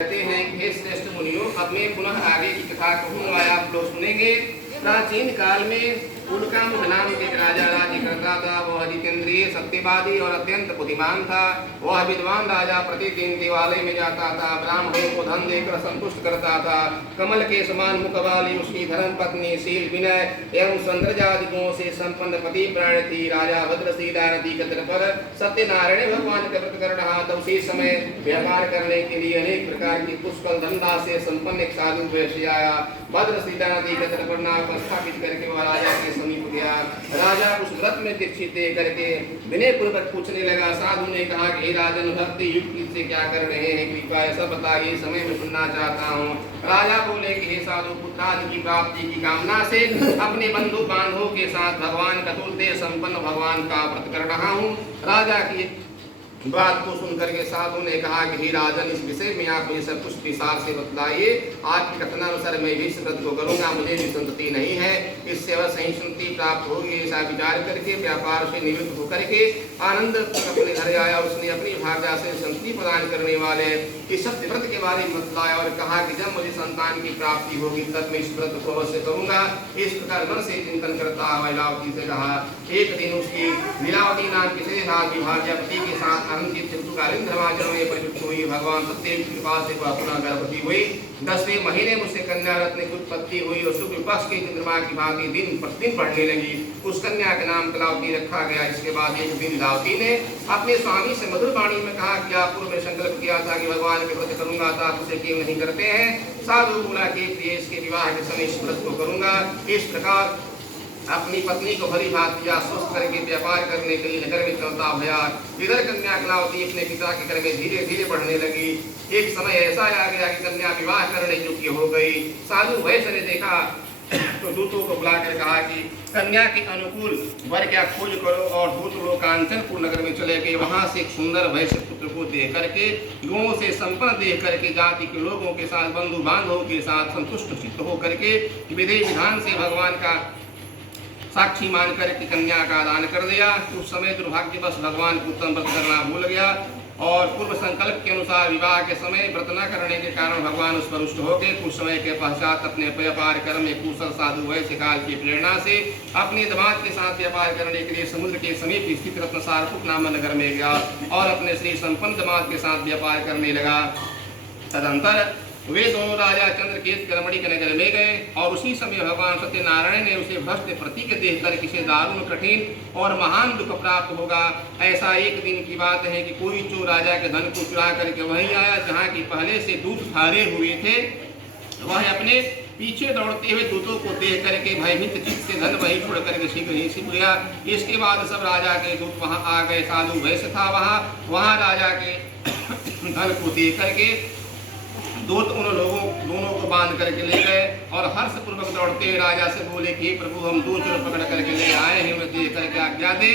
कहते हैं कि हे श्रेष्ठ मुनियों, अब मैं पुनः आगे की कथा कहूँगा, आप लोग सुनेंगे। प्राचीन काल में उल्कामुख नाम के एक राजा राज्य करता था। वह जितेंद्रिय, सत्यवादी और अत्यंत बुद्धिमान था। वह विद्वान राजा प्रतिदिन देवालय में जाता था, ब्राह्मणों को धन देकर संतुष्ट करता था। कमल के समान मुख वाली उसकी धर्म पत्नी शील, विनय एवं सौंदर्यादि गुणों से संपन्न पतिव्रता थी। राजा भद्रशीला नदी के तट पर सत्यनारायण भगवान का व्रत कर रहा था। उसी समय व्यापार करने के लिए अनेक प्रकार की पुष्कल धनधा से संपन्न एक साधु वैश्य आया। भद्रशीला नदी के तट पर नाव स्थापित करके वह राजा के समीप गया। राजा उस व्रत में दीक्षित दे करके विनय पूर्वक पूछने लगा। साधु ने कहा कि हे राजन, भक्ति युक्ति से क्या कर रहे हैं, कृपया ऐसा बताइए, समय में सुनना चाहता हूँ। राजा बोले कि हे साधु, पुत्रादि की प्राप्ति की कामना से अपने बंधु बांधवों के साथ भगवान कतुलते संपन्न भगवान का व्रत कर रहा हूँ। राजा की बात को सुनकर के साधु ने कहा कि हे राजन, इस विषय में आप मुझे सब कुछ विस्तार से बतलाइए। आपके कथनानुसार मैं भी इस व्रत को करूंगा, मुझे भी संतति नहीं है, इससे अवश्य ही संतति प्राप्त होगी। ऐसा विचार करके व्यापार से निवृत्त होकर के आनंद अपने घर आया। उसने अपनी भार्या से संतति प्रदान करने वाले इस सत्य व्रत के बारे में बतलाया और कहा कि जब मुझे संतान की प्राप्ति होगी तब मैं इस व्रत को अवश्य करूंगा। इस प्रकार मन से चिंतन करता हुआ लीलावती से कहा। एक दिन उसकी लीलावती नाम की शेषनाग भार्या पति के साथ धर्माचरण में प्रयुक्त हुई। भगवान सत्यदेव की कृपा से वह पुनः गर्भवती हुई। 10वें महीने में उससे कन्या रत्न की उत्पत्ति हुई और शुक्ल पक्ष के चंद्रमा की भांति दिन प्रतिदिन बढ़ने लगी। उस कन्या का नाम कलावती रखा गया। इसके बाद एक दिन लीलावती ने अपने स्वामी से मधुर वाणी में कहा कि आप पूर्व में संकल्प किया था कि भगवान के व्रत करूंगा, तो आप उसे क्यों नहीं करते हैं। साधु बोला कि प्रियेश के विवाह के समय इस व्रत को करूंगा। इस प्रकार अपनी पत्नी को भली भांति आश्वस्त करके व्यापार करने के लिए नगर में चलता भया। इधर कन्या कलावती अपने पिता के घर में धीरे धीरे बढ़ने लगी। एक समय ऐसा आ गया कि कन्या विवाह करने योग्य हो गई। साधु वैश्य ने देखा तो दूतों को बुलाकर कहा कि कन्या के अनुकूल वर क्या खोज करो। और दूत लोग कांचनपुर नगर में चले गए। वहां से एक सुंदर वैश्य पुत्र को देख करके, गुणों से संपन्न देख करके, जाति के लोगों के साथ, बंधु बांधवों के साथ संतुष्ट चित्त होकर के विधि विधान से भगवान का साक्षी मानकर के कन्या का दान कर दिया। उस समय दुर्भाग्यवश भगवान को उत्तम व्रत करना भूल गया और पूर्व संकल्प के अनुसार विवाह के समय व्रत न करने के कारण भगवान उस पर रुष्ट हो गए। कुछ समय के पश्चात अपने व्यापार कर्म में कुशल साधु वैश्य काल की प्रेरणा से अपने दामाद के साथ व्यापार करने के लिए समुद्र के समीप स्थित रत्नसारपुर नामक नगर में गया और अपने श्री संपन्न दामाद के साथ व्यापार करने लगा। तदंतर वे दोनों राजा चंद्रकेत के रमणी के नगर में गए और उसी समय भगवान सत्यनारायण ने उसे भ्रष्ट प्रतीक देखकर किसी दारुण कठिन और महान दुख प्राप्त होगा। ऐसा एक दिन की बात है कि कोई चोर राजा के धन को चुरा करके वहीं आया जहाँ की पहले से दूत ठहरे हुए थे। वह अपने पीछे दौड़ते हुए दूतों को देख करके भयभीत चित्त से धन वहीं छोड़ करके शीघ्र ही छिप गया। इसके बाद सब राजा के दूत वहां आ गए। साधु वैश्य था वहां राजा के धन को देख करके दूत उन लोगों दोनों को बांध करके ले गए और हर्ष पूर्वक दौड़ते राजा से बोले कि प्रभु, हम दो चोर पकड़ करके ले आए हैं, उन्हें दे करके आज्ञा दे।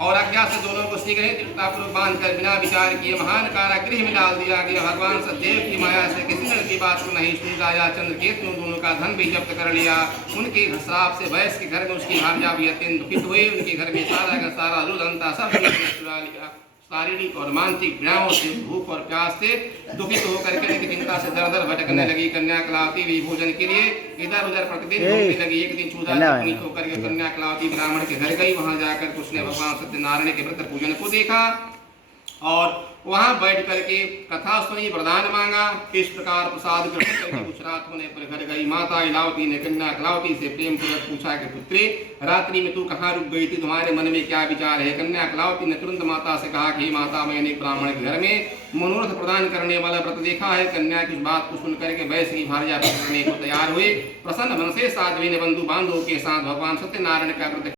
और आज्ञा से दोनों को शीघ्र ही तृप्तापूर्वक बांध कर बिना विचार किए महान कारागृह में डाल दिया गया। भगवान सत्यदेव की माया से किसी ने की बात को नहीं सुनी। राजा चंद्रकेत ने दोनों का धन भी जब्त कर लिया। उनके श्राप से वैश्य के घर में उसकी भार्या भी अत्यंत दुखित हुई। उनके घर में सारा का सारा लुलंता सब चुरा लिया। शारीरिक और मानसिक व्यामों से, भूख और प्यास से दुखित होकर के उनकी चिंता से दर दर भटकने लगी। कन्या कलावती भी भोजन के लिए इधर उधर प्रतिदिन घूमने लगी। एक दिन क्षुधा होकर के कन्या कलावती ब्राह्मण के घर गई। वहां जाकर उसने भगवान सत्यनारायण के व्रत पूजन को देखा और वहां बैठ करके कथा सुनी, वरदान मांगा। इस प्रकार प्रसाद ग्रहण करके कुछ रात होने पर घर गई। माता लीलावती ने कन्या कलावती से प्रेम पूर्वक पूछा कि पुत्री, रात्रि में तू कहाँ रुक गई थी, तुम्हारे मन में क्या विचार है। कन्या कलावती ने तुरंत माता से कहा कि माता, मैंने एक ब्राह्मण के घर में मनोरथ प्रदान करने वाला व्रत देखा है। कन्या की उस बात को सुनकर के वैश्य की भार्या करने को तैयार हुए। प्रसन्न मन से साध्वी ने बंधु बांधवों के साथ भगवान सत्यनारायण का व्रत